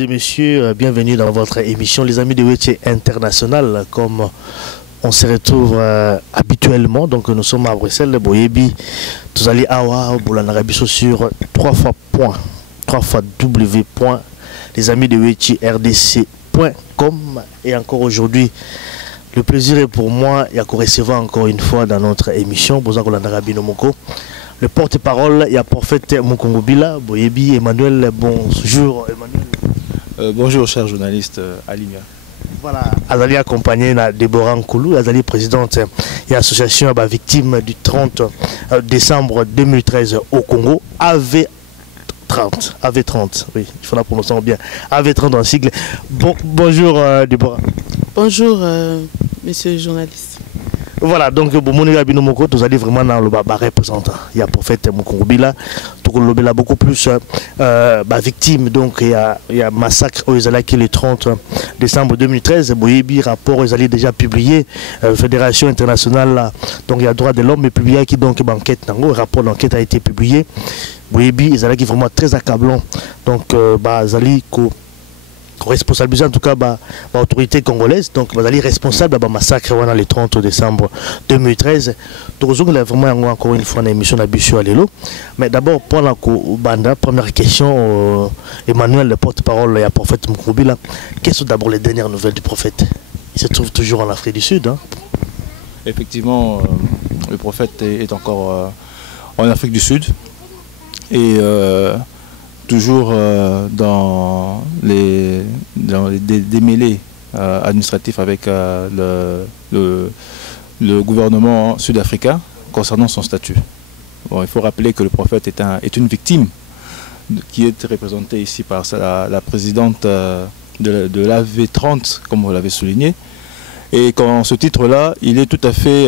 et messieurs, bienvenue dans votre émission Les Amis de Wétié International. Comme on se retrouve habituellement, donc nous sommes à Bruxelles, Boyebi, tous allez awa, Boulanarabiso sur 3 fois lesamidewetierrdc.com. Et encore aujourd'hui, le plaisir est pour moi et à recevoir encore une fois dans notre émission le porte-parole, il y a prophète Mukongobila, Boyebi, Emmanuel. Bonjour Emmanuel. Bonjour cher journaliste Alimia. Voilà, Azali accompagné de Déborah Nkoulou, Azali présidente de l'association victime du 30 décembre 2013 au Congo, AV30, oui, il faut la prononcer bien, AV30 en sigle. Bonjour Déborah. Bonjour monsieur le journaliste. Voilà, donc vous allez vraiment dans le représentant. Il y a prophète Mukongobila, beaucoup plus victime. Donc il y a massacre aux Izala qui est le 30 décembre 2013. Boyebi, rapport aux Izala déjà publié, Fédération internationale, donc il y a droit de l'homme, mais publié qui donc enquête, rapport d'enquête a été publié. Boyebi, Izala qui est vraiment très accablant. Donc Izali responsabilisé en tout cas l'autorité congolaise, donc vous allez responsable du massacre le 30 décembre 2013. Donc vous avez vraiment encore une fois une émission d'Abusio à l'élo. Mais d'abord pour la banda, première question, Emmanuel, le porte-parole et le prophète Mukongobila, quelles sont d'abord les dernières nouvelles du prophète? Il se trouve toujours en Afrique du Sud. Effectivement, le prophète est encore en Afrique du Sud et toujours dans les démêlés administratifs avec le gouvernement sud-africain concernant son statut. Bon, il faut rappeler que le prophète est une victime qui est représentée ici par la présidente de l'AV30, comme vous l'avez souligné. Et quand ce titre-là, il est tout à fait,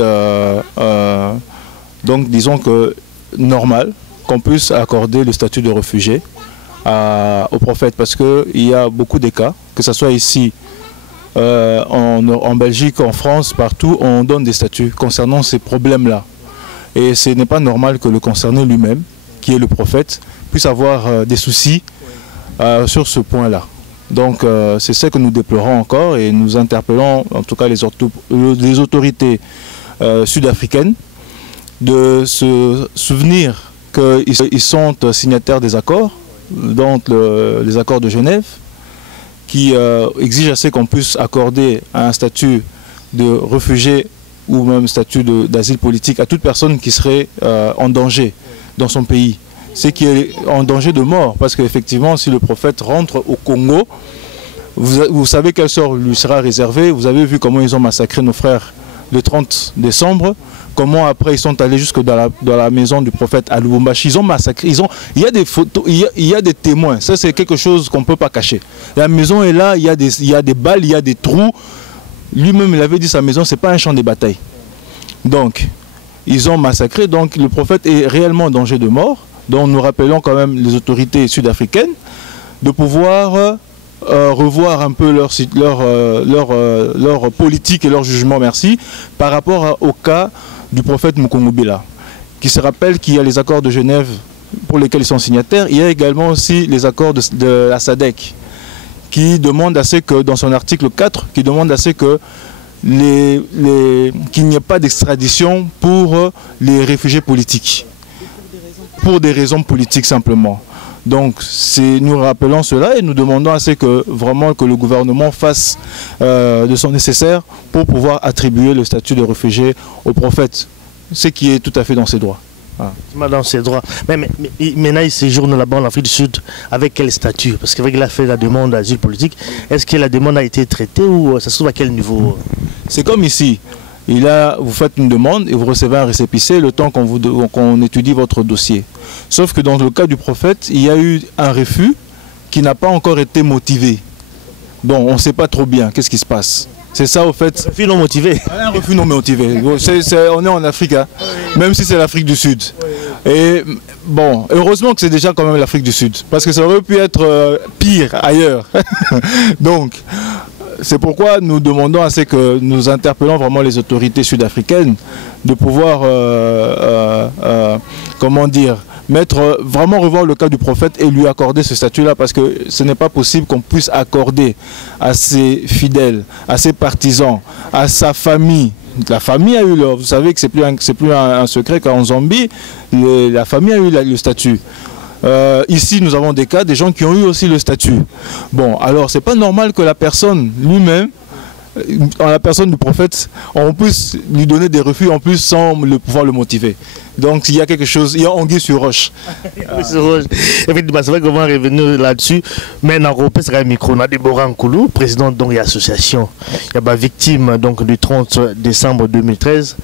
donc disons que normal qu'on puisse accorder le statut de réfugié au prophète, parce qu'il y a beaucoup de cas, que ce soit ici, en Belgique, en France, partout, on donne des statuts concernant ces problèmes-là. Et ce n'est pas normal que le concerné lui-même, qui est le prophète, puisse avoir des soucis sur ce point-là. Donc c'est ce que nous déplorons encore et nous interpellons en tout cas les autorités sud-africaines de se souvenir qu'ils sont signataires des accords, donc les accords de Genève, qui exigent assez qu'on puisse accorder un statut de réfugié ou même statut d'asile politique à toute personne qui serait en danger dans son pays. C'est qui est en danger de mort, parce qu'effectivement, si le prophète rentre au Congo, vous savez quel sort lui sera réservé. Vous avez vu comment ils ont massacré nos frères le 30 décembre. Comment après ils sont allés jusque dans la maison du prophète à Lubumbashi. Ils ont massacré, il y a des photos, il y a des témoins. Ça c'est quelque chose qu'on ne peut pas cacher. La maison est là, il y a des balles, il y a des trous. Lui-même il avait dit sa maison, c'est pas un champ de bataille. Donc ils ont massacré, donc le prophète est réellement en danger de mort. Donc nous rappelons quand même les autorités sud-africaines de pouvoir revoir un peu leur politique et leur jugement, merci, par rapport au cas du prophète Mukongobila, qui se rappelle qu'il y a les accords de Genève pour lesquels ils sont signataires. Il y a également aussi les accords de la SADC qui demandent à ce que, dans son article 4, qui demande à ce que qu'il n'y ait pas d'extradition pour les réfugiés politiques, pour des raisons politiques simplement. Donc nous rappelons cela et nous demandons à ce que vraiment que le gouvernement fasse de son nécessaire pour pouvoir attribuer le statut de réfugié au prophète, ce qui est tout à fait dans ses droits. Dans ses droits. Mais maintenant il séjourne là-bas en Afrique du Sud avec quel statut? Parce qu'il a fait la demande d'asile politique. Est-ce que la demande a été traitée ou ça se trouve à quel niveau? C'est comme ici. Vous faites une demande et vous recevez un récépissé le temps qu'on étudie votre dossier. Sauf que dans le cas du prophète, il y a eu un refus qui n'a pas encore été motivé. Donc on ne sait pas trop bien qu'est-ce qui se passe. C'est ça au fait. Un refus non motivé. Un refus non motivé. On est en Afrique, hein, même si c'est l'Afrique du Sud. Et bon, heureusement que c'est déjà quand même l'Afrique du Sud. Parce que ça aurait pu être pire ailleurs. Donc c'est pourquoi nous demandons à ce que nous interpellons vraiment les autorités sud-africaines de pouvoir, comment dire, vraiment revoir le cas du prophète et lui accorder ce statut-là, parce que ce n'est pas possible qu'on puisse accorder à ses fidèles, à ses partisans, à sa famille. La famille a eu le... Vous savez que c'est plus un secret qu'en Zambie, la famille a eu le statut. Ici, nous avons des cas, des gens qui ont eu aussi le statut. Bon, alors, c'est pas normal que la personne lui-même, en la personne du prophète, on puisse lui donner des refus en plus sans pouvoir le motiver. Donc il y a quelque chose, il y a anguille sur roche. Effectivement, c'est vrai qu'on va revenir là-dessus. Mais dans l'Europe, c'est un micro. On a Déborah Nkoulou, présidente de l'association. Il y a une victime donc, du 30 décembre 2013.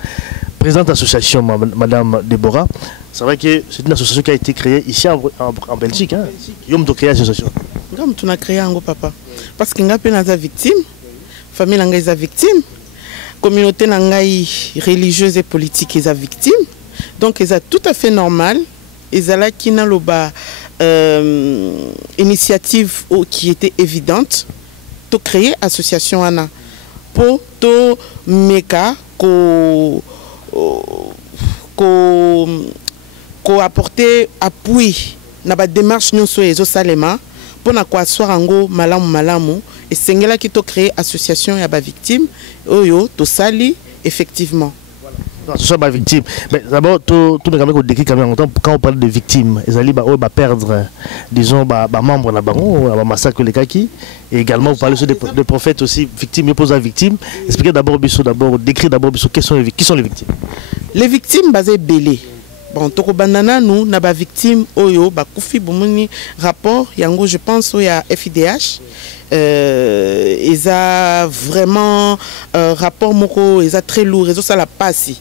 Présidente d'association, Madame Déborah. C'est vrai que c'est une association qui a été créée ici en Belgique. Hein. Yom to créer l'association. Comme tu as créé un papa. Parce qu'il y a des victimes. Famille nanga est victime, communauté nanga religieuse et politique est victime, donc c'est tout à fait normal. Et là qui n'a pas initiative qui était évidente, de créer association ana pour to meka ko apporter appui na ba démarche nous so ezo salema pour na ko assoir ango malamu. Et c'est là qui a créé l'association ya ba victime oyo to sali effectivement. Ce sont des victimes. Mais d'abord, tout le monde décrit quand on parle de victimes, ils allaient perdre, disons, membres dans le massacre les kaki. Et également, vous parlez de prophètes aussi, victimes, opposés à victimes. Expliquez d'abord, décrire d'abord qui sont les victimes. Les victimes basées belé. Bon, toko bandana nous na ba victime oyo ba kufi bomoni rapport yango je pense il y a FIDH ils a vraiment rapport moko ils a très lourd ils ont ça la passe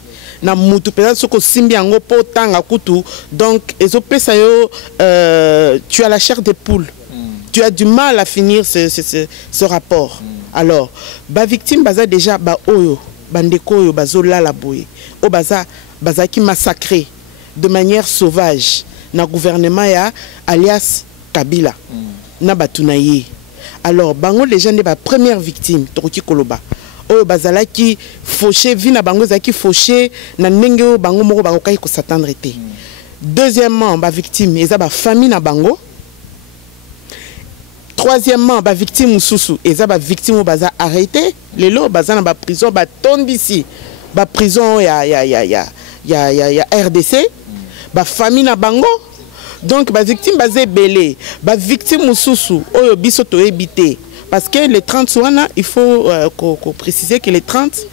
na mutu peut-être soko simbi yango po tanga kutu donc ils ont pesa yo tu as la chair de poule tu as du mal à finir ce rapport alors ba victime baza déjà ba oyo bandeko oyo bazola la boye o baza qui massacré de manière sauvage na gouvernement ya alias Kabila na batunaye. Alors bango les gens de ba première victime toki koloba oyo bazala ki fauché vi na bango za ki fauché na ndenge o bango moko bakokai ko s'attendre te. Deuxièmement ba victime eza ba famille na bango. Troisièmement ba victime mususu eza ba victime baza arrêté lelo baza na ba prison ba tondisi ba prison ya RDC ba famille na bango donc ba victime basé belé ba victime mususu oyo biso to ebité parce que les 30 wana il faut préciser que les 30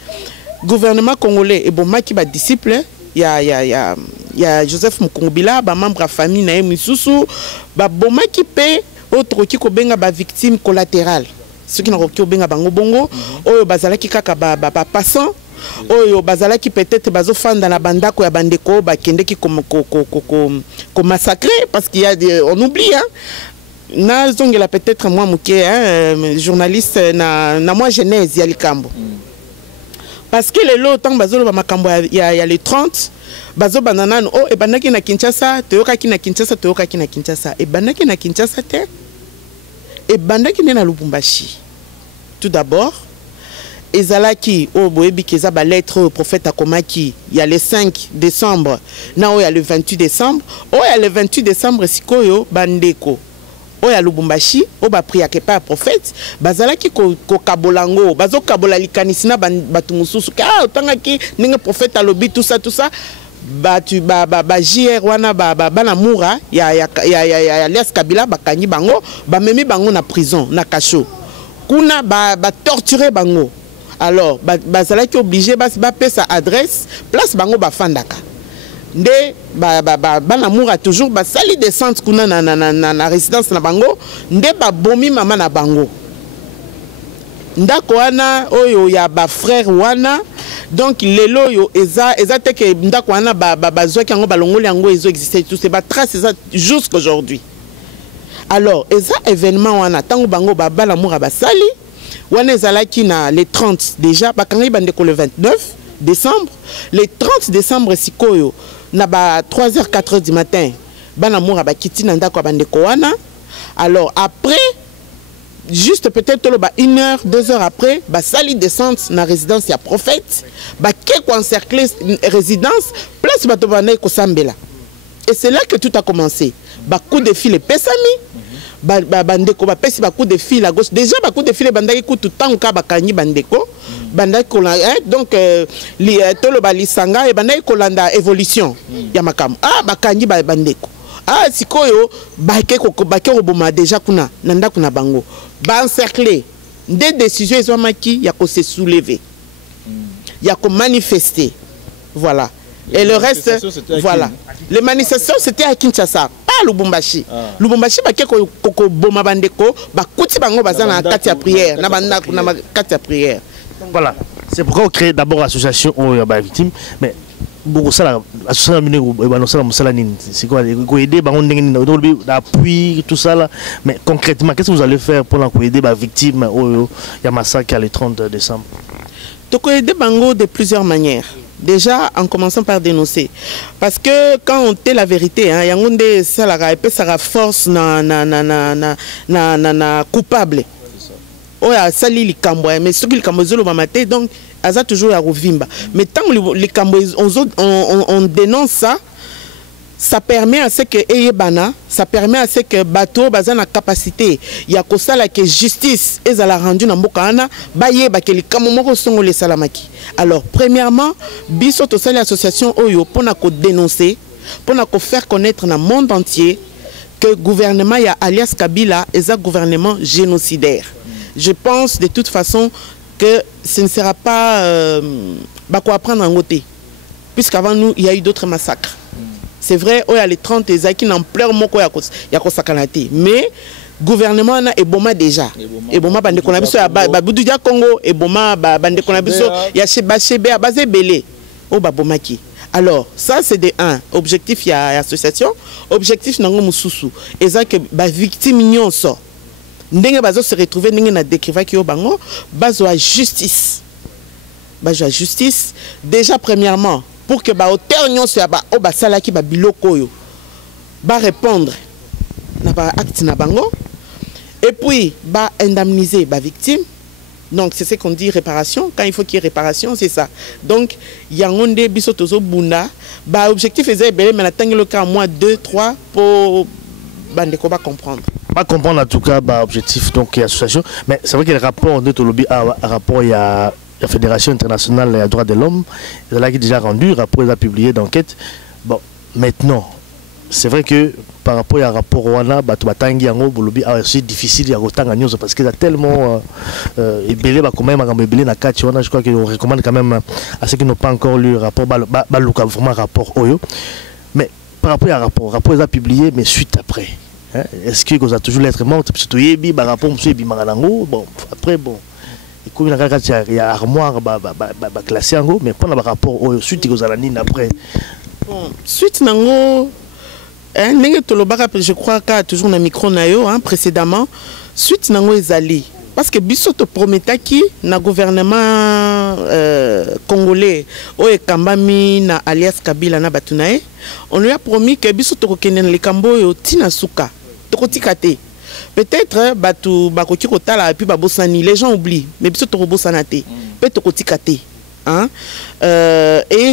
gouvernement congolais et bon maki ba disciple il y a Joseph Mukongobila ba membre de famille na mususu ba bomaki pe autre qui ko benga ba victime collatérale ceux qui n'ont pas benga bango bongo oyo bazalaki kaka ba passant oyo bazala qui peut-être bazo fanda na bandako ya bandeko ba kende ki ko massacrer parce qu'il y a on oublie hein na zongela peut-être moi muké hein journaliste na moi genèse ya likambo parce que les lots tant bazolo ba makambo ya les 30 bazo banana oh e bandaki na Kinshasa toyoka ki na Kinshasa toyoka ki na Kinshasa e bandaki na Kinshasa te e bandaki na Lubumbashi. Tout d'abord ezalaki o boyebi keza ba lettre au prophète akomaki il y a le 5 décembre na o ya le 28 décembre o ya le 28 décembre sikoyo bandeko o ya Lubumbashi o ba priya ke pa prophète bazalaki ko kabolango bazo kabola likanisi na batu mususu ka otangaki ninga prophète alobi tout ça batu ba JR wana bana mura ya alias Kabila bakangi bango ba memi bango na prison na kasho kuna ba torturer bango. Alors bazala qui obligé bas sa adresse place bango bafandaka nde bana mura toujours ba sali descente kuna na résidence na bango nde ba bomi mama na bango ndako wana oyo ya ba frère wana donc lelo yo eza te que ndako wana bazwa ki yango balongoli yango ezo exister tout c'est ba trace ça jusqu'aujourd'hui. Alors eza événement wana tango bango bana mura basali wana ezalaki na les 30 déjà bakangi bandeko le 29 décembre le 30 décembre sikoyo na ba 3h 4h du matin bana mura bakiti na ndako bandeko wana. Alors après juste peut-être 1h 2h après basali descente na résidence ya prophète ba ke ko encercler résidence place bato bana ko sambela Et c'est là que tout a commencé. Coup de fil et pesami. Bandeko ba pesi coup de fil à gauche. Déjà coup de fil bandaki kutu tanka bakani bandeko. Bandaki kolanda donc tolo balisanga et bandaki kolanda évolution ya makam. Ah bakani bandeko. Ah sikoyo bake oboma déjà kuna nanda kuna bango. Ba encercler des décisions ezomaki ya ko se soulever. Ya ko manifester. Voilà. Et le reste, voilà. Les manifestations, c'était à Kinshasa, pas Lubumbashi. Lubumbashi, koko boma bandeko, kuti bango bazana katia prière, na katia prière. Voilà. C'est pourquoi on crée d'abord l'association aux victimes, mais beaucoup ça, l'association, c'est quoi? Aider, d'appui, tout ça là. Mais concrètement, qu'est-ce que vous allez faire pour aider les victimes au massacre le 30 décembre? Donc aider bango de plusieurs manières. Déjà, en commençant par dénoncer. Parce que quand on dit la vérité, il y a une force coupable. Ça lit les cambos, mais ceux qui les cambos, donc, ils ont toujours à revimba. Mais tant que les cambos, on dénonce ça, ça permet à ce que Eyebana, ça permet à ce que bateau bazan la capacité il y a que ça la que justice et ça la rendu na mbokana baye ba ke likamomoko songo les salamaki. Alors premièrement biso to sali association oyo pona ko dénoncer pona ko faire connaître dans le monde entier que gouvernement ya alias Kabila est un gouvernement génocidaire. Je pense de toute façon que ce ne sera pas quoi apprendre en côté puisqu'avant nous il y a eu d'autres massacres. C'est vrai, il y a les 30 qui n'en pleurent moko ya kosakanate. Mais le gouvernement est boma déjà. Et boma bande konabiso ya babudu ya Congo et boma bande konabiso ya chebe à base belé. Oh ba bomaki. Alors, ça c'est de un objectif ya association, objectif nango mususu. Et ça que ba victime nyonso. Ndenge bazo se retrouver ndenge na décriva ki yo bango, bazo à justice. Bazo à justice déjà premièrement pour que ba auteur nyonso ya ba o ba salaki ba biloko yo ba répondre na ba acte na bango et puis ba indemniser ba victime. Donc c'est ce qu'on dit réparation. Quand il faut qu'il y ait réparation, c'est ça. Donc yangonde biso tozo bunda ba objectif est belé mais attendre le cas mois 2 3 pour bandeko ba comprendre. Pas comprendre en tout cas ba objectif donc association mais c'est vrai que le rapport de Tolobi a rapport il y a la Fédération internationale des droits de l'homme, elle a déjà rendu, rapport a publié d'enquête. Bon, maintenant, c'est vrai que par rapport à rapport au Wana, c'est difficile parce qu'il y a tellement ébélé, je crois qu'on recommande quand même à ceux qui n'ont pas encore lu le rapport, vraiment rapport Oyo. Mais par rapport au rapport, il a publié, mais suite après. Est-ce que vous avez toujours l'être morte? Bon, après, bon. Il y a armoire classé en haut, mais pas le rapport au suite aux alanines après. Bon, suite nango, je crois qu'il y a toujours un micro nayo précédemment. Suite nango ezali parce que bisoto prometa qui na gouvernement congolais o ekambami na alias Kabila na batunae, on lui a promis que bisoto kokenen le kambo yo tina suka tokotikate. Peut-être les gens oublient, mais et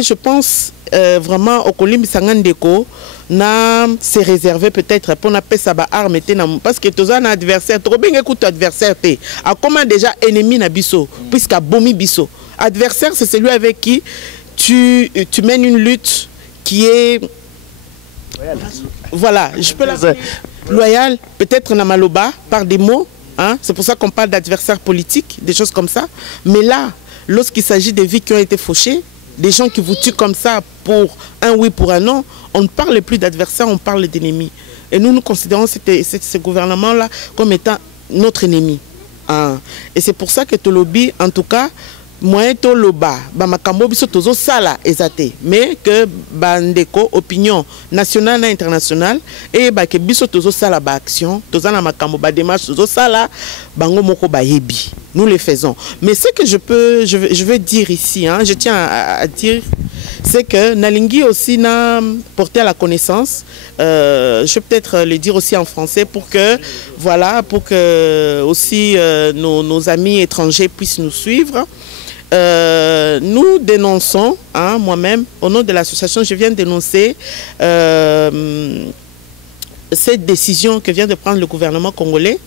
je pense vraiment au Kolim Sangandeko na se réserver peut-être pour na pesa ba arme parce que tous un adversaire trop bien écoute adversaire a comment déjà ennemi na biso puisqu'à bomi biso adversaire c'est celui avec qui tu mènes une lutte qui est voilà je peux la loyal, peut-être Namaloba, par des mots, hein? C'est pour ça qu'on parle d'adversaires politiques, des choses comme ça. Mais là, lorsqu'il s'agit de vies qui ont été fauchées, des gens qui vous tuent comme ça pour un oui, pour un non, on ne parle plus d'adversaires, on parle d'ennemis. Et nous, nous considérons ce gouvernement-là comme étant notre ennemi. Hein? Et c'est pour ça que Tolobi, en tout cas, moi Toloba, makambo biso tozo sala ezate, mais que bandeko opinion nationale et internationale et que biso tozo sala ba action, toza na makambo ba démarche tozo sala bango moko ba yebi. Nous le faisons. Mais ce que je veux dire ici, hein, je tiens à dire, c'est que Nalingi aussi n'a porté à la connaissance. Je vais peut-être le dire aussi en français pour que, voilà, pour que aussi nos amis étrangers puissent nous suivre. nous dénonçons, hein, moi-même, au nom de l'association, je viens dénoncer cette décision que vient de prendre le gouvernement congolais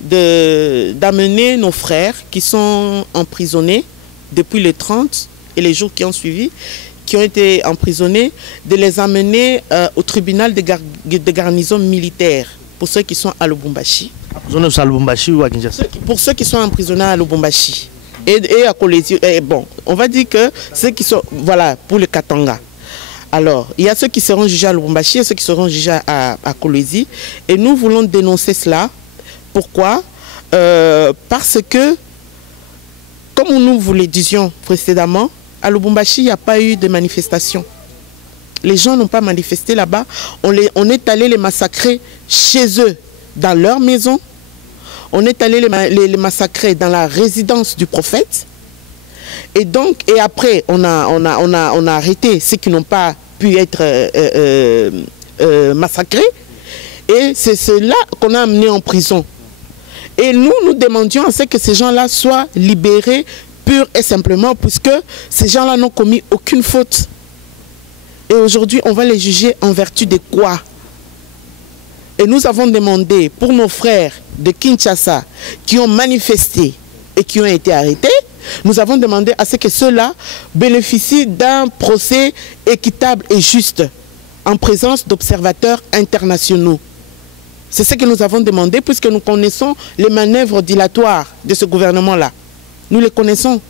d'amener nos frères qui sont emprisonnés depuis le 30 et les jours qui ont suivi, qui ont été emprisonnés, de les amener au tribunal de garnison militaire pour ceux qui sont à Lubumbashi. Pour ceux qui sont emprisonnés à Lubumbashi et à Kolwezi, bon, on va dire que ceux qui sont, voilà, pour le Katanga. Alors, il y a ceux qui seront jugés à Lubumbashi et ceux qui seront jugés à Kolwezi. Et nous voulons dénoncer cela. Pourquoi? Parce que, comme nous vous le disions précédemment, à Lubumbashi, il n'y a pas eu de manifestation. Les gens n'ont pas manifesté là-bas. On est allé les massacrer chez eux, dans leur maison. On est allé les massacrer dans la résidence du prophète. Et donc, et après, on a arrêté ceux qui n'ont pas pu être massacrés. Et c'est ceux-là qu'on a amenés en prison. Et nous demandions à ce que ces gens-là soient libérés pur et simplement, puisque ces gens-là n'ont commis aucune faute. Et aujourd'hui, on va les juger en vertu de quoi? Et nous avons demandé pour nos frères de Kinshasa qui ont manifesté et qui ont été arrêtés, nous avons demandé à ce que ceux-là bénéficient d'un procès équitable et juste en présence d'observateurs internationaux. C'est ce que nous avons demandé puisque nous connaissons les manœuvres dilatoires de ce gouvernement-là. Nous les connaissons.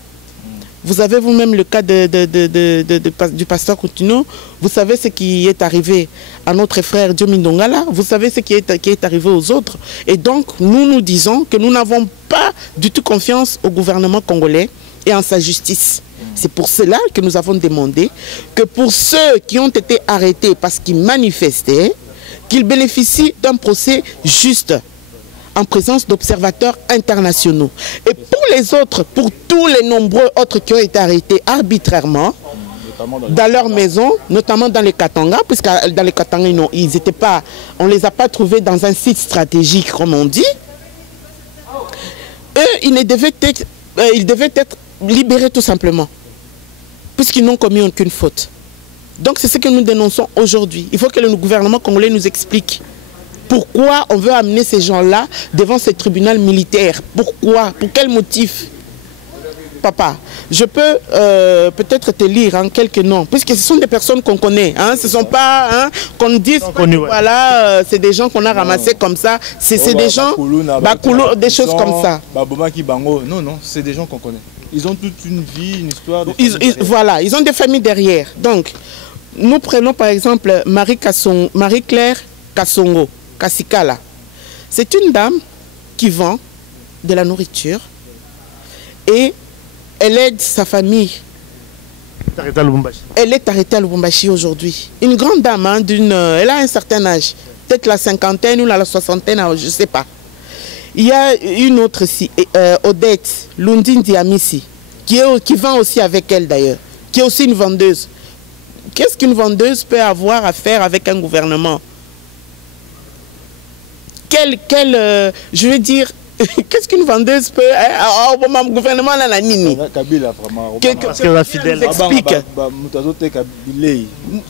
Vous avez vous-même le cas du pasteur Coutinho. Vous savez ce qui est arrivé à notre frère Diomi Ndongala. Vous savez ce qui est arrivé aux autres. Et donc, nous disons que nous n'avons pas du tout confiance au gouvernement congolais et en sa justice. C'est pour cela que nous avons demandé que pour ceux qui ont été arrêtés parce qu'ils manifestaient, qu'ils bénéficient d'un procès juste en présence d'observateurs internationaux. Et pour les autres, pour tous les nombreux autres qui ont été arrêtés arbitrairement, dans leur maison, notamment dans les Katanga, puisque dans les Katanga, ils étaient pas, on ne les a pas trouvés dans un site stratégique, comme on dit, eux, ils devaient être libérés tout simplement, puisqu'ils n'ont commis aucune faute. Donc c'est ce que nous dénonçons aujourd'hui. Il faut que le gouvernement congolais nous explique pourquoi on veut amener ces gens-là devant ce tribunal militaire. Pourquoi? Pour quel motif? Papa, je peux peut-être te lire quelques noms, puisque ce sont des personnes qu'on connaît. Hein, ce ne sont pas qu'on dise, voilà, c'est des gens qu'on a ramassés comme ça. C'est des gens, des choses comme ça. Non, non, c'est des gens qu'on connaît. Ils ont toute une vie, une histoire. Voilà, ils ont des familles derrière. Donc, nous prenons par exemple Marie-Claire Kassongo, Kassikala. C'est une dame qui vend de la nourriture et elle aide sa famille. Elle est arrêtée à Lubumbashi aujourd'hui. Une grande dame, hein, elle a un certain âge, peut-être la cinquantaine ou la soixantaine, je ne sais pas. Il y a une autre ici, Odette Lundindi Amissi, qui vend aussi avec elle d'ailleurs, qui est aussi une vendeuse. Qu'est-ce qu'une vendeuse peut avoir à faire avec un gouvernement? Je veux dire, qu'est-ce qu'une vendeuse peut... Au gouvernement, là, la nini.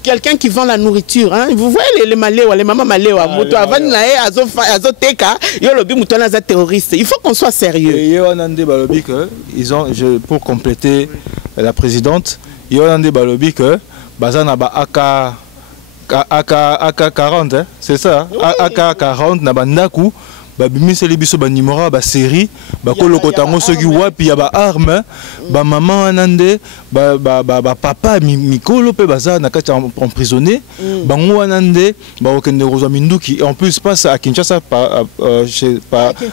Quelqu'un qui vend la nourriture. Hein? Vous voyez les Maléwa, les mamans Maléwa. Terroriste. Il faut qu'on soit sérieux. Pour compléter la présidente, il y a un débat que Bazana AK-40, c'est ça, AK-40, Nabandaku, Babimiseli biso ba numéro ba série, ba kolokotango soki wapi ya ba arme, ba maman anande, ba papa mikolo pe baza na kati emprisonné, bango anande, ba okende rozwa minduki. En plus pas à Kinshasa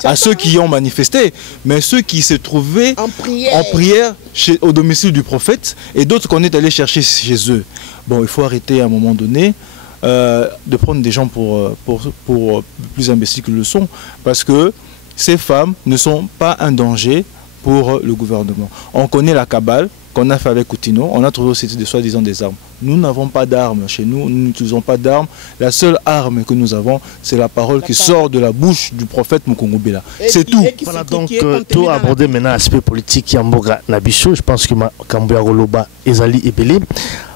à ceux qui ont manifesté, mais ceux qui se trouvaient en prière au domicile du prophète et d'autres qu'on est allé chercher chez eux. Bon, il faut arrêter à un moment donné de prendre des gens pour plus imbéciles qu'ils le sont, parce que ces femmes ne sont pas un danger pour le gouvernement. On connaît la cabale qu'on a fait avec Coutinho, on a trouvé aussi des soi-disant des armes. Nous n'avons pas d'armes chez nous, nous n'utilisons pas d'armes. La seule arme que nous avons, c'est la parole qui sort de la bouche du prophète Mukungubila. C'est tout. Voilà, donc tout aborder maintenant l'aspect politique qui Mboga Nabiso. Je pense que Kambuya Roloba, Ezali et Belé.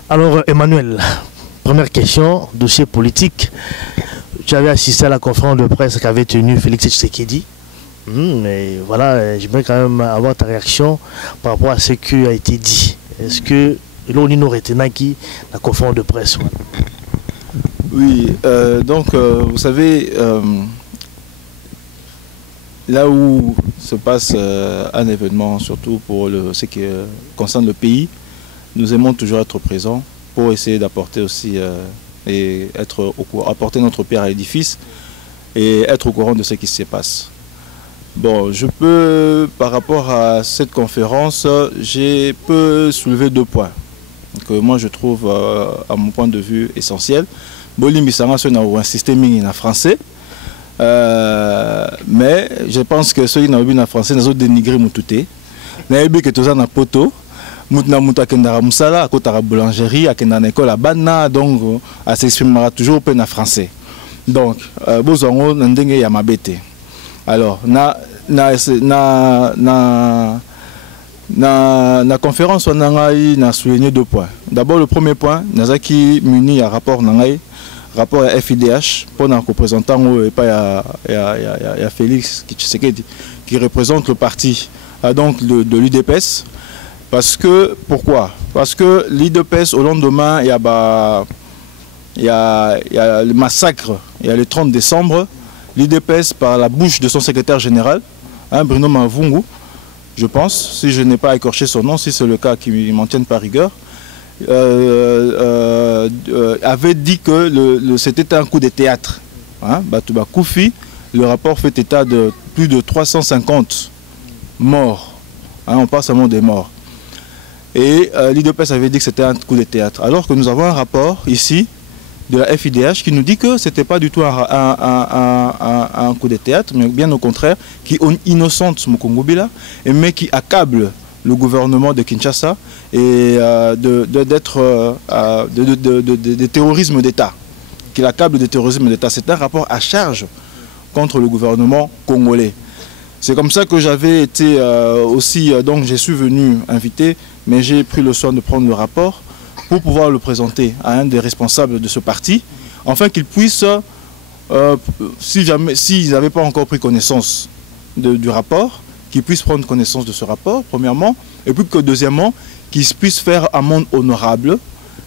Alors Emmanuel, première question, dossier politique. Tu avais assisté à la conférence de presse qu'avait tenue Félix Tshisekedi. Mais voilà, j'aimerais quand même avoir ta réaction par rapport à ce qui a été dit. Est-ce que l'on retenait qui la conférence de presse? Voilà. Oui, donc vous savez, là où se passe un événement, surtout pour ce qui concerne le pays, nous aimons toujours être présents pour essayer d'apporter aussi et apporter notre pierre à l'édifice et être au courant de ce qui se passe. Bon, je peux, par rapport à cette conférence, je peux soulever 2 points que moi je trouve, à mon point de vue, essentiels. Bolimbi Sanga, on a insisté en français, mais je pense que ceux qui n'ont pas en français, ils ont dénigré Moutouté. Ils ont dit que tous en poto, Moutna Mouta Kendara Moussala, à côté de la boulangerie, à Kendara l'école à Banna, donc à s'exprimer toujours en français. Donc, Bozongo Nandenge Yamabete. Alors, na conférence, on a souligné 2 points. D'abord, le premier point, Nazaki muni à rapport rapport à FIDH, pour un représentant, il y a Félix Tshisekedi, qui représente le parti donc de l'UDPS. Parce que, pourquoi? Parce que l'UDPS, au lendemain, il y a le massacre, il y a le 30 décembre, l'UDPS, par la bouche de son secrétaire général, Bruno Mavungu, je pense, si je n'ai pas écorché son nom, si c'est le cas qui m'en tienne par rigueur, avait dit que c'était un coup de théâtre. Batouba Koufi, le rapport fait état de plus de 350 morts. On parle seulement des morts. Et l'UDPS avait dit que c'était un coup de théâtre. Alors que nous avons un rapport ici de la FIDH qui nous dit que ce n'était pas du tout un coup de théâtre, mais bien au contraire, qui innocente Mukungubila, mais qui accable le gouvernement de Kinshasa et de terrorisme d'État. Qui l'accable de terrorisme d'État. C'est un rapport à charge contre le gouvernement congolais. C'est comme ça que j'avais été aussi, donc je suis venu invité, mais j'ai pris le soin de prendre le rapport pour pouvoir le présenter à un des responsables de ce parti, afin qu'ils puissent, s'ils n'avaient pas encore pris connaissance du rapport, qu'ils puissent prendre connaissance de ce rapport, premièrement, et puis que deuxièmement, qu'ils puissent faire un monde honorable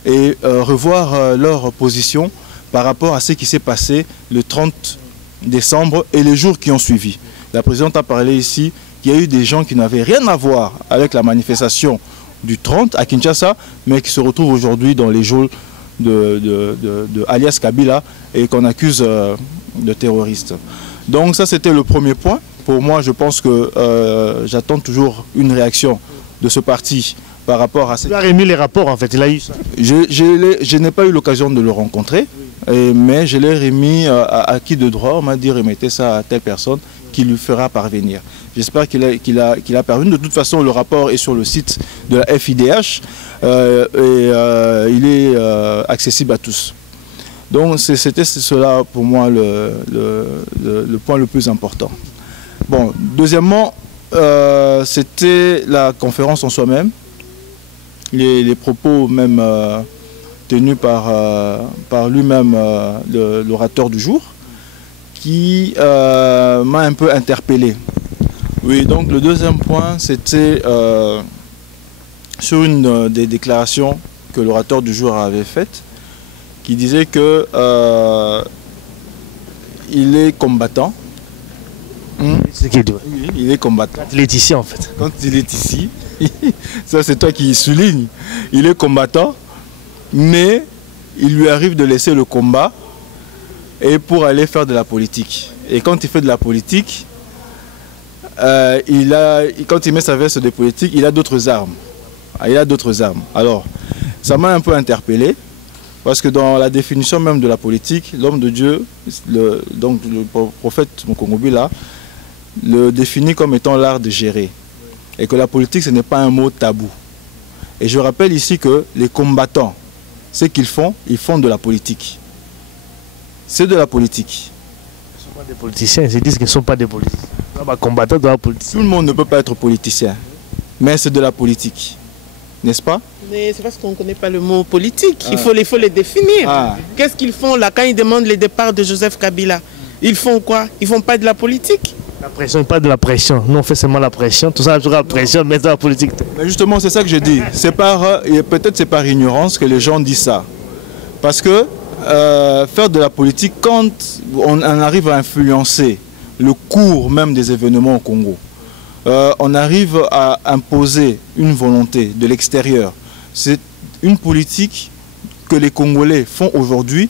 et revoir leur position par rapport à ce qui s'est passé le 30 décembre et les jours qui ont suivi. La présidente a parlé ici qu'il y a eu des gens qui n'avaient rien à voir avec la manifestation du 30 à Kinshasa, mais qui se retrouvent aujourd'hui dans les geôles de alias Kabila et qu'on accuse de terroristes. Donc ça, c'était le premier point. Pour moi, je pense que j'attends toujours une réaction de ce parti par rapport à... Il a remis les rapports, en fait, il a eu ça. Je n'ai pas eu l'occasion de le rencontrer, mais je l'ai remis à qui de droit. On m'a dit remettez ça à telle personne qui lui fera parvenir. J'espère qu'il a parvenu. De toute façon, le rapport est sur le site de la FIDH et il est accessible à tous. Donc c'était cela pour moi le point le plus important. Bon, deuxièmement, c'était la conférence en soi-même, les propos même tenus par lui-même, l'orateur du jour, qui m'a un peu interpellé. Oui, donc le deuxième point, c'était sur une des déclarations que l'orateur du jour avait faites, qui disait que il est combattant. C'est ce qu'il dit. Oui, il est combattant. Quand il est ici, en fait. Quand il est ici, ça c'est toi qui souligne, il est combattant, mais il lui arrive de laisser le combat et pour aller faire de la politique. Et quand il fait de la politique, quand il met sa veste de politique, il a d'autres armes. Il a d'autres armes. Alors, ça m'a un peu interpellé, parce que dans la définition même de la politique, l'homme de Dieu, donc le prophète Mukungubila, le définit comme étant l'art de gérer. et que la politique, ce n'est pas un mot tabou. Et je rappelle ici que les combattants, ce qu'ils font, ils font de la politique. C'est de la politique. Ils ne sont pas des politiciens, ils disent qu'ils ne sont pas des politiciens. Combattants de la politique. Tout le monde ne peut pas être politicien, mais c'est de la politique. N'est-ce pas? Mais c'est parce qu'on ne connaît pas le mot politique. Il faut les définir. Qu'est-ce qu'ils font là quand ils demandent le départ de Joseph Kabila? Ils font quoi? Ils ne font pas de la politique? La pression, pas de la pression. Nous, on fait seulement la pression. Tout ça, toujours la pression, mais c'est la politique. Mais justement, c'est ça que je dis. Peut-être c'est par ignorance que les gens disent ça. Parce que faire de la politique, quand on arrive à influencer le cours même des événements au Congo, on arrive à imposer une volonté de l'extérieur. C'est une politique que les Congolais font aujourd'hui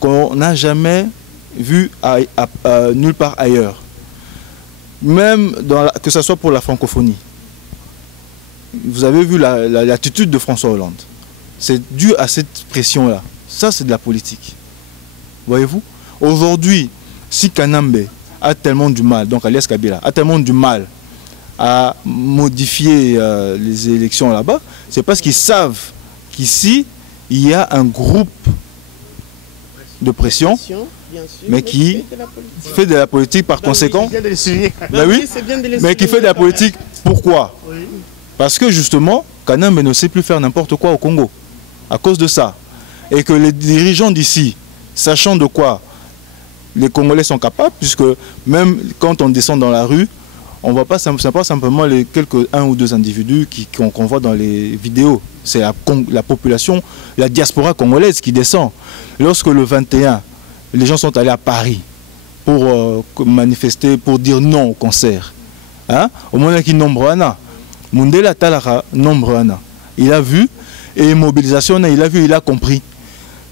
qu'on n'a jamais vu nulle part ailleurs. Même que ce soit pour la francophonie. Vous avez vu l'attitude de François Hollande. C'est dû à cette pression-là. Ça, c'est de la politique. Voyez-vous? Aujourd'hui, si Kanambe a tellement du mal, donc alias Kabila, a tellement du mal à modifier les élections là-bas, c'est parce qu'ils savent qu'ici, il y a un groupe de pression, mais qui fait de la politique par conséquent. Ben oui, mais qui fait de la politique, pourquoi? Parce que justement, Kanambe ne sait plus faire n'importe quoi au Congo, à cause de ça. Et que les dirigeants d'ici, sachant de quoi les Congolais sont capables, puisque même quand on descend dans la rue, on ne voit pas simplement les un ou deux individus qu'on voit dans les vidéos. C'est la population, la diaspora congolaise qui descend. Lorsque le 21, les gens sont allés à Paris pour manifester, pour dire non au concert. Hein? Au moment qui nombre Anna, Mundela Talara nombre Anna. Il a vu, et mobilisation, il a vu, il a compris.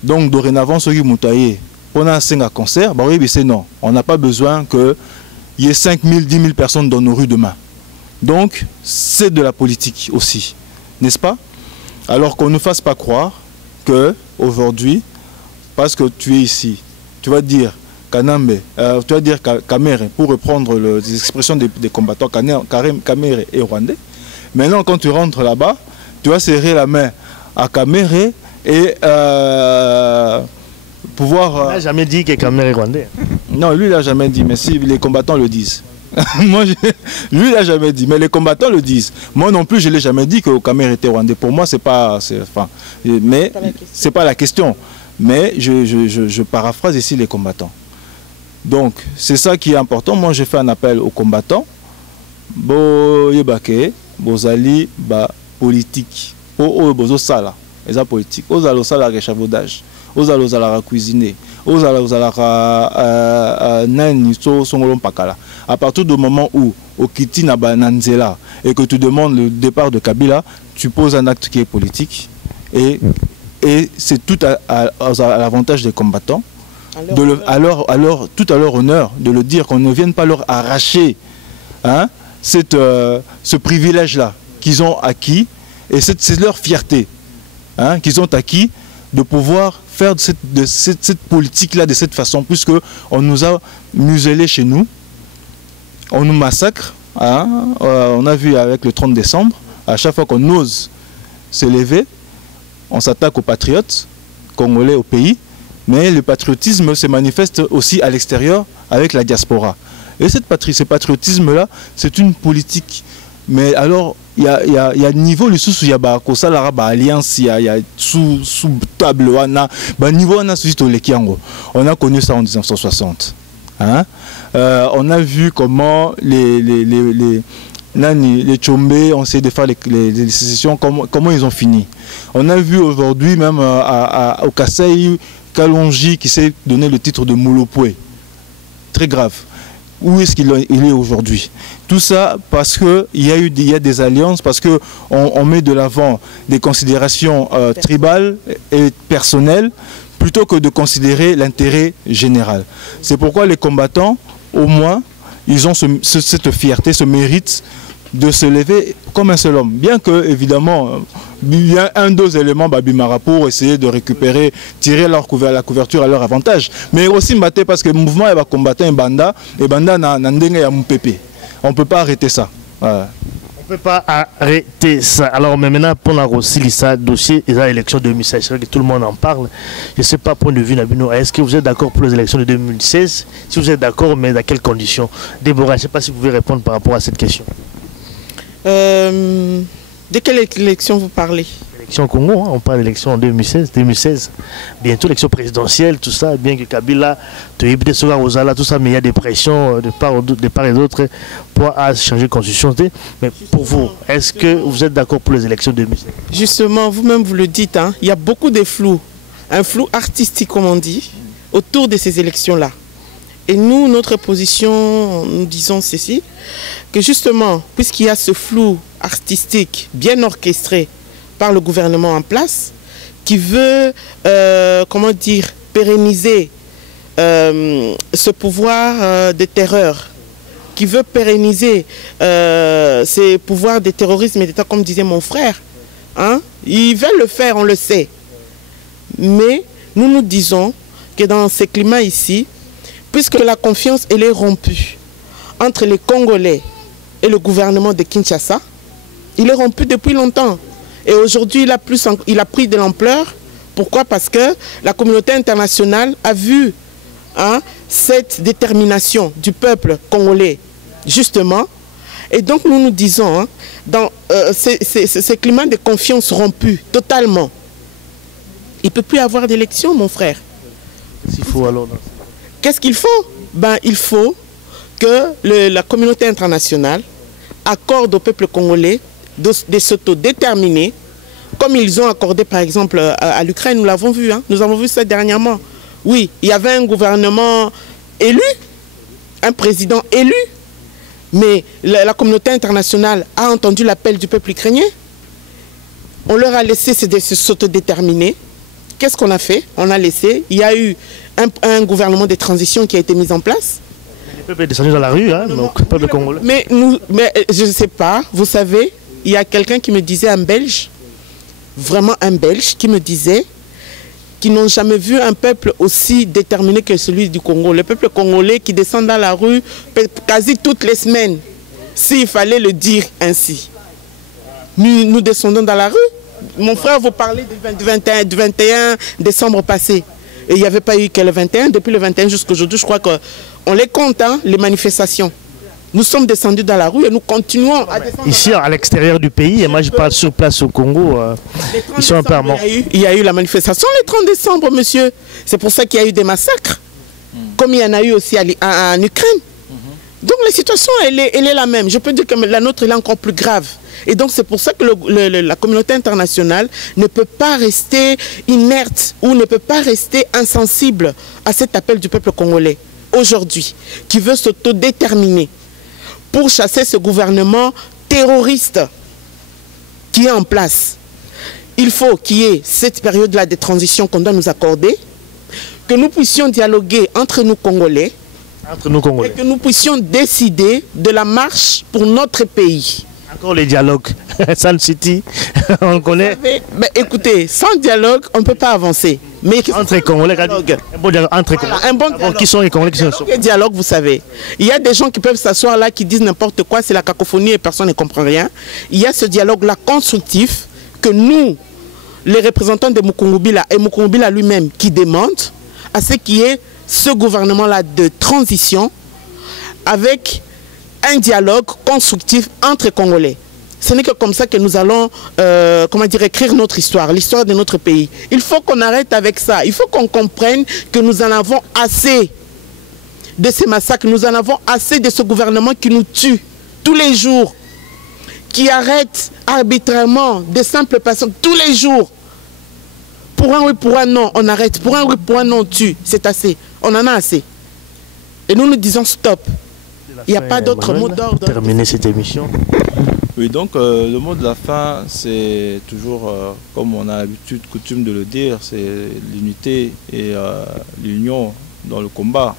Donc dorénavant, ceux qui moutaillent, on a un concert, bah oui, c'est non. On n'a pas besoin qu'il y ait 5 000, 10 000 personnes dans nos rues demain. Donc, c'est de la politique aussi, n'est-ce pas? Alors qu'on ne fasse pas croire qu'aujourd'hui, parce que tu es ici, tu vas dire Kanambe, tu vas dire Kamere, pour reprendre les expressions des combattants, Kamere et Rwandais. Maintenant, quand tu rentres là-bas, tu vas serrer la main à Kamere et pouvoir... Il n'a jamais dit que Kamere est rwandais. Non, lui, il n'a jamais dit, mais si les combattants le disent. Lui, il n'a jamais dit, mais les combattants le disent. Moi non plus, je ne l'ai jamais dit que Kamere était rwandais. Pour moi, c'est pas... Mais c'est pas la question. Mais je paraphrase ici les combattants. Donc, c'est ça qui est important. Moi, je fais un appel aux combattants. Bo yebake, bozali ba politique. Bozo sala, eza politique. Ozalo sala réchafaudage. Ozalo sala cuisiner. Ozalo sala nani so songolom pakala. À partir du moment où okiti na bananzela et que tu demandes le départ de Kabila, tu poses un acte qui est politique et c'est tout à l'avantage des combattants. Tout à leur honneur de le dire, qu'on ne vienne pas leur arracher hein, ce privilège-là qu'ils ont acquis, et c'est leur fierté hein, qu'ils ont acquis de pouvoir faire de cette politique-là de cette façon, puisque on nous a muselés chez nous, on nous massacre, hein, on a vu avec le 30 décembre, à chaque fois qu'on ose se lever, on s'attaque aux patriotes congolais au pays, mais le patriotisme se manifeste aussi à l'extérieur avec la diaspora. Et ce patriotisme-là, c'est une politique. Mais alors, il y a niveau, il y a alliance, il y a sous table, niveau on a connu ça en 1960. Hein? On a vu comment les Tchombé ont essayé de faire les sécessions, comment ils ont fini. On a vu aujourd'hui même au Kassai, Kalonji qui s'est donné le titre de Moulopoué. Très grave. Où est-ce qu'il est aujourd'hui? Tout ça parce qu'il y a des alliances, parce qu'on met de l'avant des considérations tribales et personnelles, plutôt que de considérer l'intérêt général. C'est pourquoi les combattants, au moins, ils ont cette fierté, ce mérite de se lever comme un seul homme. Bien que, évidemment, il y a deux éléments Babimara pour essayer de récupérer, tirer la couverture à leur avantage. Mais aussi Mbaté parce que le mouvement va combattre un Banda, et Banda n'a ndenge ya mpepe. On ne peut pas arrêter ça. Ouais. On ne peut pas arrêter ça. Alors maintenant, pour la aussi, le dossier et l'élection 2016, c'est vrai que tout le monde en parle. Je ne sais pas, point de vue Nabino, est-ce que vous êtes d'accord pour les élections de 2016? Si vous êtes d'accord, mais dans quelles conditions? Déborah, je ne sais pas si vous pouvez répondre par rapport à cette question. De quelle élection vous parlez? L'élection au Congo, hein, on parle d'élection en 2016. Bientôt l'élection présidentielle, tout ça, bien que Kabila, tout ça, mais il y a des pressions de part et d'autre pour changer de constitution. Mais pour vous, est-ce que vous êtes d'accord pour les élections 2016? Justement, vous-même vous le dites, hein, il y a beaucoup de flou, un flou artistique comme on dit, autour de ces élections-là. Et nous, notre position, nous disons ceci, que justement, puisqu'il y a ce flou artistique bien orchestré par le gouvernement en place, qui veut, comment dire, pérenniser ce pouvoir de terreur, qui veut pérenniser ces pouvoirs de terrorisme et d'État, comme disait mon frère. Hein? Ils veulent le faire, on le sait. Mais nous nous disons que dans ces climats ici, puisque la confiance elle est rompue entre les Congolais et le gouvernement de Kinshasa, il est rompu depuis longtemps. Et aujourd'hui, il a pris de l'ampleur. Pourquoi? Parce que la communauté internationale a vu cette détermination du peuple congolais, justement. Et donc, nous nous disons, hein, dans ces climats de confiance rompus totalement, il ne peut plus y avoir d'élection, mon frère. Qu'est-ce qu'il faut? Il faut que la communauté internationale accorde au peuple congolais de s'autodéterminer, comme ils ont accordé par exemple à l'Ukraine, nous l'avons vu, hein, nous avons vu ça dernièrement. Oui, il y avait un gouvernement élu, un président élu, mais la communauté internationale a entendu l'appel du peuple ukrainien. On leur a laissé s'autodéterminer. Qu'est-ce qu'on a fait? On a laissé, il y a eu un gouvernement de transition qui a été mis en place. Le peuple est descendu dans la rue, hein, donc, le peuple congolais. Mais je ne sais pas, vous savez, il y a quelqu'un qui me disait, un Belge, vraiment un Belge, qui me disait qu'ils n'ont jamais vu un peuple aussi déterminé que celui du Congo. Le peuple congolais qui descend dans la rue quasi toutes les semaines, s'il fallait le dire ainsi. Nous descendons dans la rue. Mon frère, vous parlez du 21 décembre passé. Et il n'y avait pas eu que le 21. Depuis le 21 jusqu'à aujourd'hui, je crois qu'on les compte, hein, les manifestations. Nous sommes descendus dans la rue et nous continuons à descendre. Ici, à l'extérieur du pays, et moi je parle sur place au Congo, ils sont un peu morts. Il y a eu la manifestation le 30 décembre, monsieur. C'est pour ça qu'il y a eu des massacres, comme il y en a eu aussi en Ukraine. Donc la situation, elle est la même. Je peux dire que la nôtre est encore plus grave. Et donc c'est pour ça que la communauté internationale ne peut pas rester inerte ou ne peut pas rester insensible à cet appel du peuple congolais aujourd'hui, qui veut s'autodéterminer pour chasser ce gouvernement terroriste qui est en place. Il faut qu'il y ait cette période-là de transition qu'on doit nous accorder, que nous puissions dialoguer entre nous Congolais, et que nous puissions décider de la marche pour notre pays. Encore les dialogues, Sun City, on connaît. Mais écoutez, sans dialogue, on ne peut pas avancer. Mais entre Congolais, un bon dialogue entre Congolais. Un bon dialogue. Qui sont les Congolais qui sont dialogue, vous savez. Il y a des gens qui peuvent s'asseoir là, qui disent n'importe quoi, c'est la cacophonie et personne ne comprend rien. Il y a ce dialogue-là constructif que nous, les représentants de Mukungubila et Mukungubila lui-même, qui demandent à ce qu'il y ait ce gouvernement-là de transition avec un dialogue constructif entre Congolais. Ce n'est que comme ça que nous allons écrire notre histoire, l'histoire de notre pays. Il faut qu'on arrête avec ça. Il faut qu'on comprenne que nous en avons assez de ces massacres. Nous en avons assez de ce gouvernement qui nous tue tous les jours, qui arrête arbitrairement de simples personnes tous les jours. Pour un oui, pour un non, on arrête. Pour un oui, pour un non, on tue. C'est assez. On en a assez. Et nous nous disons stop. Il n'y a pas d'autre mot d'ordre. Terminer cette émission. Oui, donc le mot de la fin, c'est toujours, comme on a l'habitude, coutume de le dire, c'est l'unité et l'union dans le combat.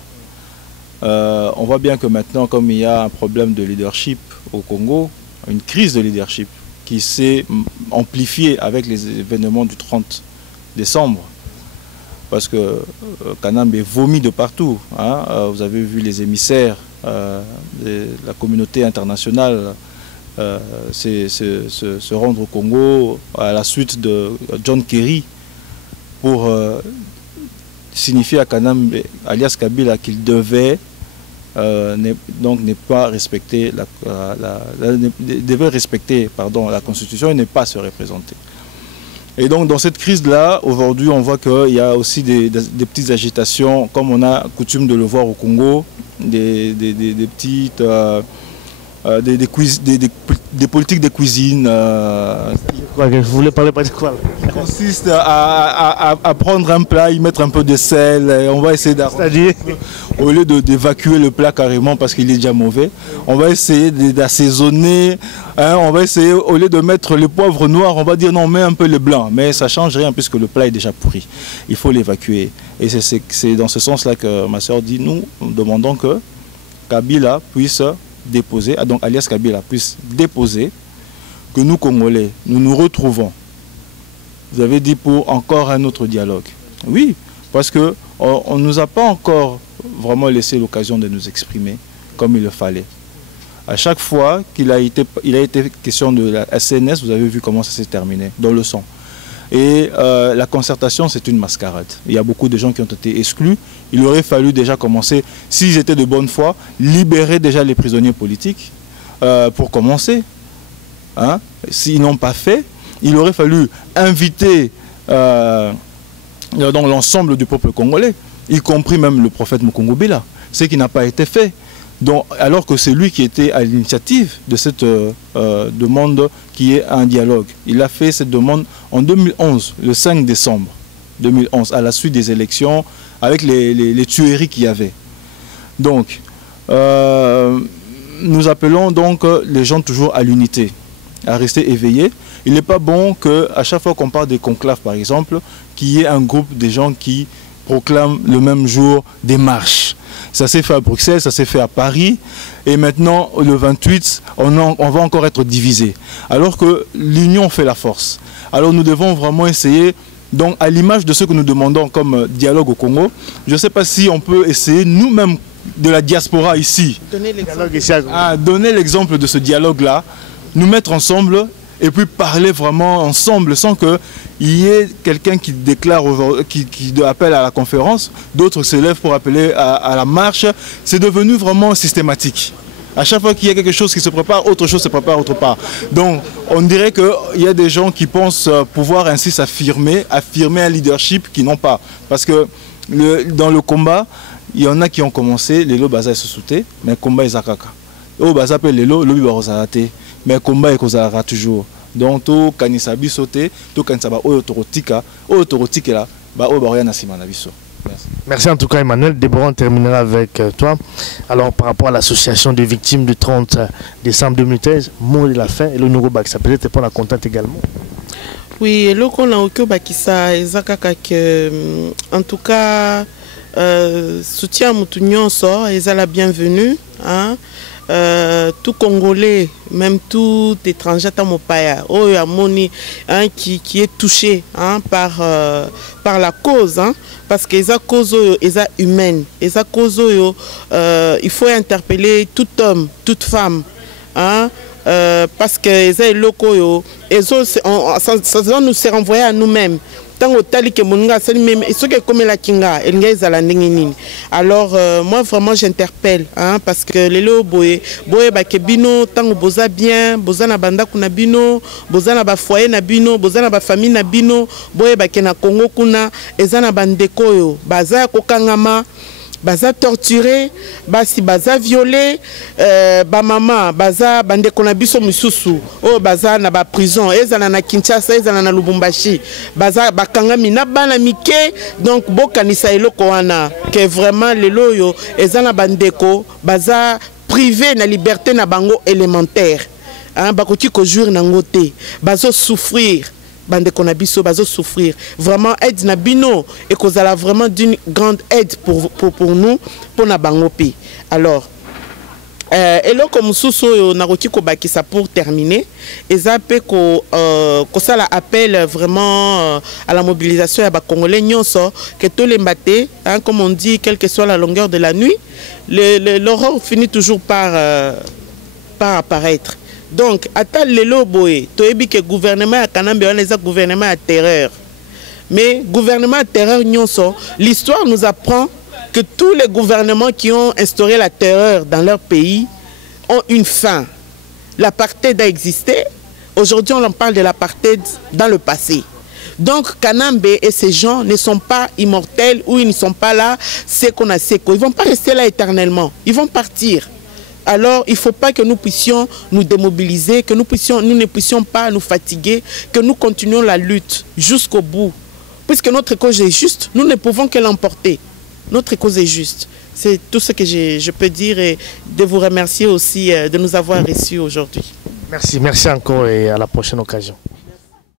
On voit bien que maintenant, comme il y a un problème de leadership au Congo, une crise de leadership qui s'est amplifiée avec les événements du 30 décembre, parce que Kanambe vomit de partout. Hein. Vous avez vu les émissaires de la communauté internationale se rendre au Congo à la suite de John Kerry pour signifier à Kanambe, alias Kabila, qu'il devait donc ne pas respecter devait respecter la Constitution et ne pas se représenter. Et donc dans cette crise-là, aujourd'hui, on voit qu'il y a aussi des petites agitations, comme on a coutume de le voir au Congo, des petites... des politiques de cuisine. Vous voulez parler de quoi? Qui consiste à prendre un plat, y mettre un peu de sel, et on va essayer d'arranger. Au lieu d'évacuer le plat carrément parce qu'il est déjà mauvais, on va essayer d'assaisonner, hein, on va essayer, au lieu de mettre le poivre noir, on va dire non, on met un peu le blanc, mais ça ne change rien puisque le plat est déjà pourri. Il faut l'évacuer. Et c'est dans ce sens-là que ma soeur dit, nous demandons que Kabila puisse déposer, donc alias Kabila puisse déposer, que nous Congolais, nous nous retrouvons. Vous avez dit pour encore un autre dialogue. Oui, parce que on ne nous a pas encore vraiment laissé l'occasion de nous exprimer comme il le fallait. À chaque fois qu'il a été question de la SNS, vous avez vu comment ça s'est terminé, dans le sang. Et la concertation, c'est une mascarade. Il y a beaucoup de gens qui ont été exclus. Il aurait fallu déjà commencer, s'ils étaient de bonne foi, libérer déjà les prisonniers politiques pour commencer. Hein? S'ils n'ont pas fait, il aurait fallu inviter dans l'ensemble du peuple congolais, y compris même le prophète Mukungubila, ce qui n'a pas été fait. Donc, alors que c'est lui qui était à l'initiative de cette demande qui est un dialogue. Il a fait cette demande en 2011, le 5 décembre 2011, à la suite des élections, avec les tueries qu'il y avait. Donc, nous appelons donc les gens toujours à l'unité, à rester éveillés. Il n'est pas bon qu'à chaque fois qu'on parle des conclaves, par exemple, qu'il y ait un groupe de gens qui proclament le même jour des marches. Ça s'est fait à Bruxelles, ça s'est fait à Paris, et maintenant, le 28, on va encore être divisé. Alors que l'union fait la force. Alors nous devons vraiment essayer, donc à l'image de ce que nous demandons comme dialogue au Congo, je ne sais pas si on peut essayer nous-mêmes de la diaspora ici, donner l'exemple de ce dialogue-là, nous mettre ensemble et puis parler vraiment ensemble sans qu'il y ait quelqu'un qui déclare, qui appelle à la conférence, d'autres se lèvent pour appeler à la marche. C'est devenu vraiment systématique. À chaque fois qu'il y a quelque chose qui se prépare, autre chose se prépare autre part. Donc on dirait qu'il y a des gens qui pensent pouvoir ainsi s'affirmer, affirmer un leadership qu'ils n'ont pas. Parce que dans le combat, il y en a qui ont commencé, les lots baza se soutaient, mais le combat est zakaka. Au baza appelle les lots, le bibarozarate. Mais le combat est causera toujours. Donc, tout kanisa bisote, tout kanisa ba otorotika là, ba obaria na simana biso. Merci en tout cas Emmanuel. Déborah, on terminera avec toi. Alors par rapport à l'association des victimes du 30 décembre 2013, mot de la fin et le nouveau bac, ça peut-être pour la contente également. Oui, le qu'on a au Bakisa ezakaka que en tout cas soutien Moutounion sort et la bienvenue, hein. Tout Congolais, même tout étranger hein, qui est touché, hein, par la cause, hein, parce que les cause humaine, il faut interpeller tout homme, toute femme, hein, parce que les locaux, ça doit nous se renvoyer à nous-mêmes. Alors moi vraiment j'interpelle, hein, parce que les lots boye bakebino tango boza bien boza na banda kuna bino boza na ba foyer na bino boza na ba famille na bino boye bakena Congo kuna ezana bandeko yo baza kokangama baza torturé, basi baza violé, ba mama baza bande kona biso misusu, o baza na ba prison, ezana na Kinshasa, ezana na Lubumbashi, baza bakangami na bana mike, donc bokanisa eloko wana que vraiment lelo yo ezana bandeko baza privé na liberté na bango élémentaire, hein, bakoti ko jour na ngote, bazo souffrir. Bande qu'on a biso bazo souffrir vraiment aide na bino et qu'on a vraiment d'une grande aide pour nous pour na bangopi. Alors et là comme sous naroti ko bakisa pour terminer et ça peut ko ça appelle vraiment à la mobilisation ya ba congolais nyonso que tous les matés, hein, comme on dit, quelle que soit la longueur de la nuit, l'horreur finit toujours par apparaître. Donc, ata lelo boye, toyebi que gouvernement à Kanambe, on est un gouvernement à terreur. Mais gouvernement à terreur, l'histoire nous apprend que tous les gouvernements qui ont instauré la terreur dans leur pays ont une fin. L'apartheid a existé. Aujourd'hui, on en parle de l'apartheid dans le passé. Donc, Kanambe et ces gens ne sont pas immortels ou ils ne sont pas là, c'est qu'on a séco. Ils ne vont pas rester là éternellement. Ils vont partir. Alors, il ne faut pas que nous puissions nous démobiliser, que nous ne puissions pas nous fatiguer, que nous continuions la lutte jusqu'au bout. Puisque notre cause est juste, nous ne pouvons que l'emporter. Notre cause est juste. C'est tout ce que je peux dire et de vous remercier aussi de nous avoir reçus aujourd'hui. Merci encore et à la prochaine occasion.